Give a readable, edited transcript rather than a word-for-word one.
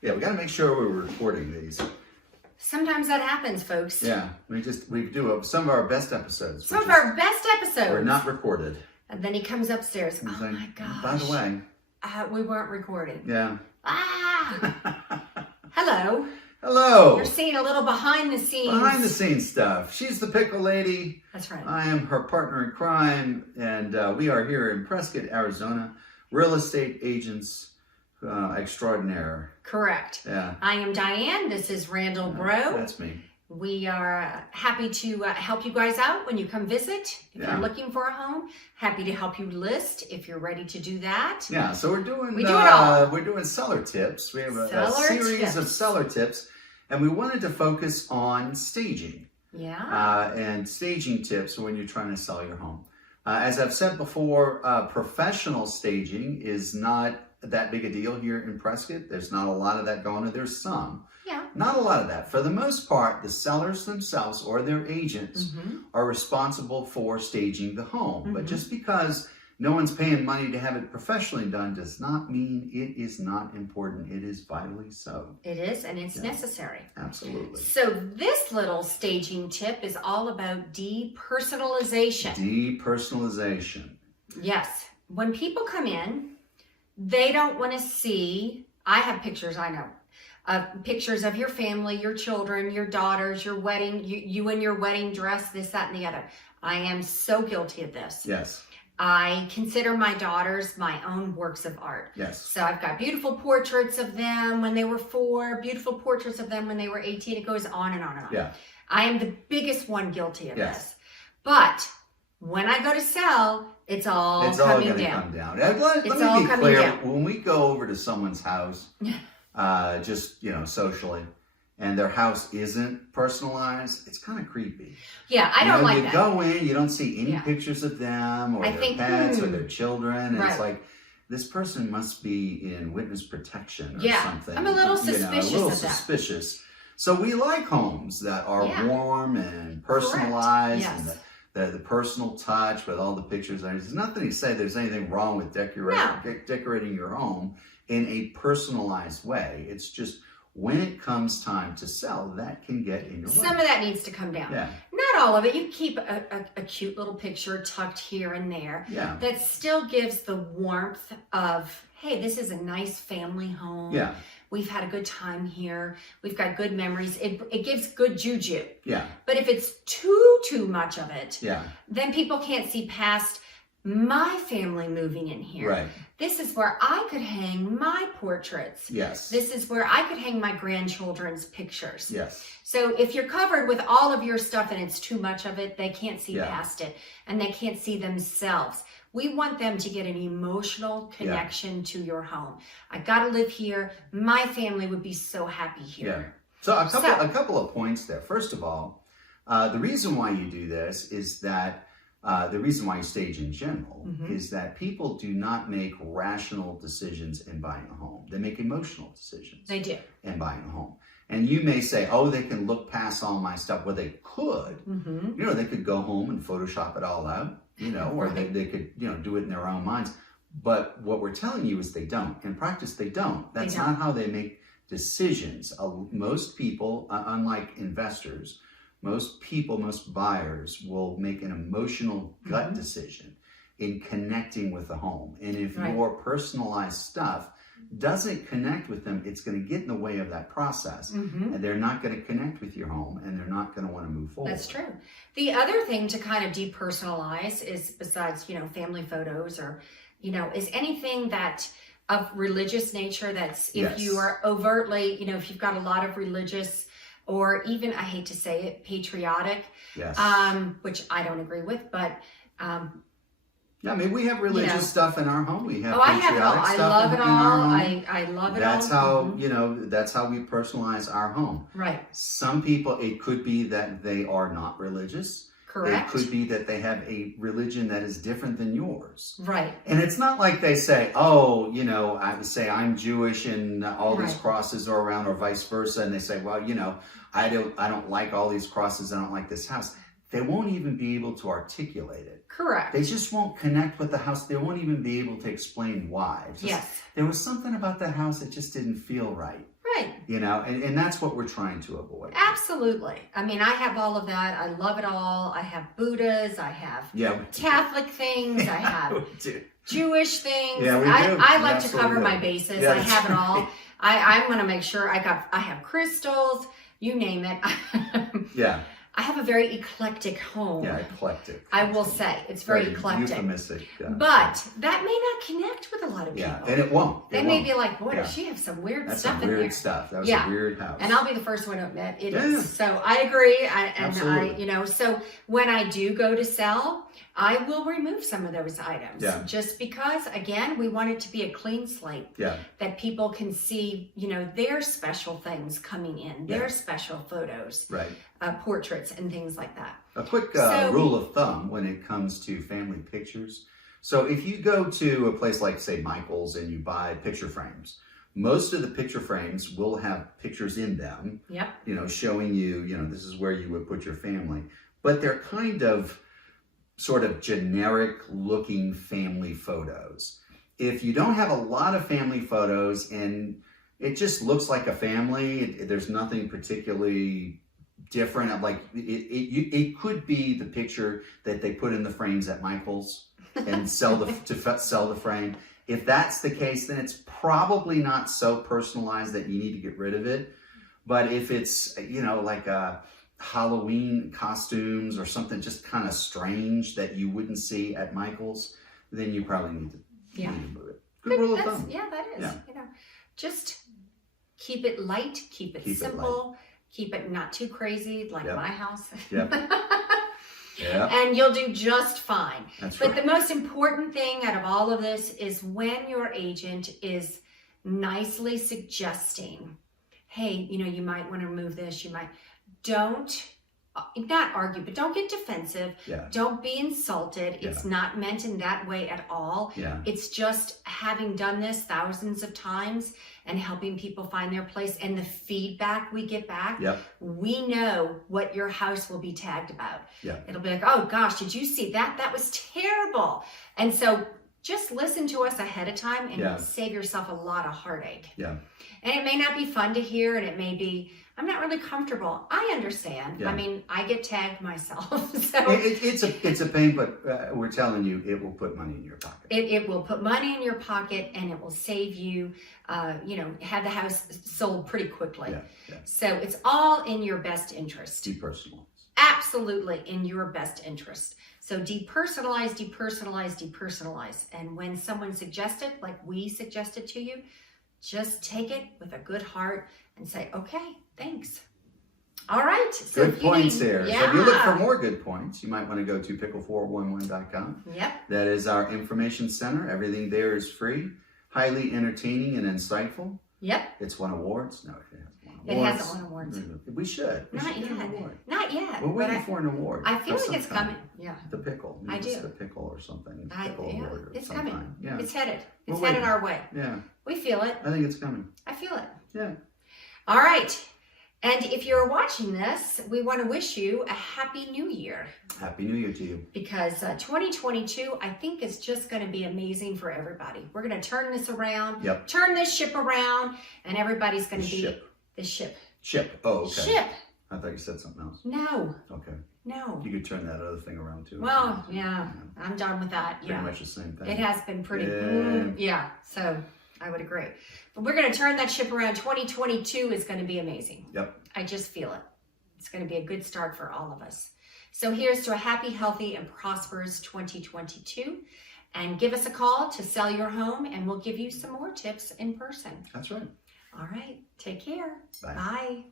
Yeah, we got to make sure we're recording these. Sometimes that happens, folks. Yeah, we do some of our best episodes. Some of our best episodes. We're not recorded. And then he comes upstairs. He's oh like, my gosh. By the way. We weren't recording. Yeah. Hello. Hello. You're seeing a little behind the scenes. Behind the scenes stuff. She's the Pickle lady. That's right. I am her partner in crime. And we are here in Prescott, Arizona. Real estate agents extraordinaire. Correct. Yeah. I am Diane. This is Randall Bro. That's me. We are happy to help you guys out when you come visit. If you're looking for a home, happy to help you list if you're ready to do that. Yeah, so we do it all. We're doing seller tips. We have a series of seller tips, and we wanted to focus on staging. Yeah. And staging tips when you're trying to sell your home. As I've said before, professional staging is not that big a deal here in Prescott. There's not a lot of that going on. There's some. Yeah. Not a lot of that. For the most part, the sellers themselves or their agents are responsible for staging the home. But just because no one's paying money to have it professionally done does not mean it is not important. It is vitally so. It is, and it's necessary. Absolutely. So this little staging tip is all about depersonalization. Depersonalization. Yes. When people come in, they don't want to see, I have pictures, I know, pictures of your family, your children, your daughters, your wedding, you in your wedding dress, this, that, and the other. I am so guilty of this. Yes. I consider my daughters my own works of art. Yes. So I've got beautiful portraits of them when they were 4, beautiful portraits of them when they were 18. It goes on and on and on. Yeah. I am the biggest one guilty of this. But when I go to sell, it's all coming down. Come down. Let me be clear. When we go over to someone's house, just socially, and their house isn't personalized, it's kind of creepy. Yeah, I don't like that. You go in, you don't see any pictures of them or their pets or their children, and it's like, this person must be in witness protection or something. I'm a little suspicious of that. Suspicious. So we like homes that are warm and personalized and the personal touch with all the pictures. There's nothing to say there's anything wrong with decorating your home in a personalized way. It's just when it comes time to sell, that can get in your way. Some of that needs to come down. Yeah. Not all of it. You keep a cute little picture tucked here and there that still gives the warmth of, hey, this is a nice family home. Yeah. We've had a good time here. We've got good memories. It gives good juju. Yeah. But if it's too much of it, then people can't see past my family moving in here. Right. This is where I could hang my portraits. Yes. This is where I could hang my grandchildren's pictures. Yes. So if you're covered with all of your stuff and it's too much of it, they can't see past it and they can't see themselves. We want them to get an emotional connection to your home. I got to live here. My family would be so happy here. Yeah. So a couple of points there. First of all, the reason why you do this is that the reason why you stage in general is that people do not make rational decisions in buying a home. They make emotional decisions. They do. In buying a home. And you may say, oh, they can look past all my stuff. Well, they could. They could go home and Photoshop it all out, or they could, do it in their own minds. But what we're telling you is they don't. In practice, they don't. That's not how they make decisions. Most people, unlike investors, most buyers will make an emotional gut decision in connecting with the home. And if your personalized stuff doesn't connect with them, it's going to get in the way of that process. And they're not going to connect with your home and they're not going to want to move forward. That's true. The other thing to kind of depersonalize is, besides, family photos or, is anything that of religious nature that's, if you are overtly, if you've got a lot of religious or even, I hate to say it, patriotic, which I don't agree with, but yeah, I mean, we have religious stuff in our home. We have I have it all. I love it all. I love it all. That's how, that's how we personalize our home. Right. Some people, it could be that they are not religious. Correct. It could be that they have a religion that is different than yours. Right. And it's not like they say, oh, I would say I'm Jewish and all these crosses are around, or vice versa. And they say, well, I don't like all these crosses. I don't like this house. They won't even be able to articulate it. Correct. They just won't connect with the house. They won't even be able to explain why. There was something about the house that just didn't feel right. Right. You know, and that's what we're trying to avoid. Absolutely. I mean, I have all of that. I love it all. I have Buddhas. I have Catholic things. I have Jewish things. Yeah, we do. I like to cover my bases. Yeah, I have it all. I want to make sure I have crystals, you name it. Yeah. I have a very eclectic home. Yeah, eclectic. I will say it's very eclectic. Euphemistic. But that may not connect with a lot of people. Yeah, and it won't. They may be like, boy, does she have some weird That's stuff some weird in there. stuff. That was a weird house. And I'll be the first one to admit it is. So I agree. So when I do go to sell, I will remove some of those items. Yeah. Just because, again, we want it to be a clean slate. Yeah. That people can see, their special things coming in, their special photos, right, portraits and things like that. A quick rule of thumb when it comes to family pictures. So if you go to a place like, say, Michael's, and you buy picture frames, most of the picture frames will have pictures in them, showing you, this is where you would put your family. But they're kind of sort of generic looking family photos. If you don't have a lot of family photos and it just looks like a family, there's nothing particularly different. Like it could be the picture that they put in the frames at Michael's and sell the frame. If that's the case, then it's probably not so personalized that you need to get rid of it. But if it's, like a Halloween costumes or something just kind of strange that you wouldn't see at Michael's, then you probably need to move it. Good rule of thumb. Yeah, that is. Just keep it light, keep it simple, keep it not too crazy like my house. And you'll do just fine. But the most important thing out of all of this is when your agent is nicely suggesting, hey, you might want to remove this, don't not argue, but don't get defensive. Don't be insulted. It's not meant in that way at all. It's just having done this thousands of times and helping people find their place, and the feedback we get back, we know what your house will be tagged about. It'll be like, oh gosh, did you see that? That was terrible. And so just listen to us ahead of time and you'll save yourself a lot of heartache. And it may not be fun to hear, and it may be, I'm not really comfortable. I understand. I mean, I get tagged myself. So it's a pain, but we're telling you, it will put money in your pocket. It will put money in your pocket, and it will save you, have the house sold pretty quickly. So it's all in your best interest. Depersonalize. Absolutely in your best interest. So depersonalize, depersonalize, depersonalize. And when someone suggested, like we suggested to you, just take it with a good heart and say, okay, thanks. All right. So good points there. So if you look for more good points, you might want to go to pickle411.com. That is our information center. Everything there is free, highly entertaining and insightful. It's won awards. No, it hasn't won awards. It hasn't won awards. We should. Not yet. Not yet. We're waiting for an award. I feel like it's coming. The Pickle. I do. The Pickle or something. Pickle award. It's coming. Yeah. It's headed. It's headed our way. We feel it. I think it's coming. I feel it. Yeah. All right. And if you're watching this, we want to wish you a Happy New Year. Happy New Year to you. Because 2022, I think, is just going to be amazing for everybody. We're going to turn this around, turn this ship around, and everybody's going to be the ship. Ship. Oh, okay. Ship. I thought you said something else. No. Okay. No. You could turn that other thing around too. Well, I'm done with that. Pretty much the same thing. It has been pretty. So I would agree. But we're going to turn that ship around. 2022 is going to be amazing. I just feel it. It's going to be a good start for all of us. So here's to a happy, healthy, and prosperous 2022. And give us a call to sell your home, and we'll give you some more tips in person. That's right. All right. Take care. Bye. Bye.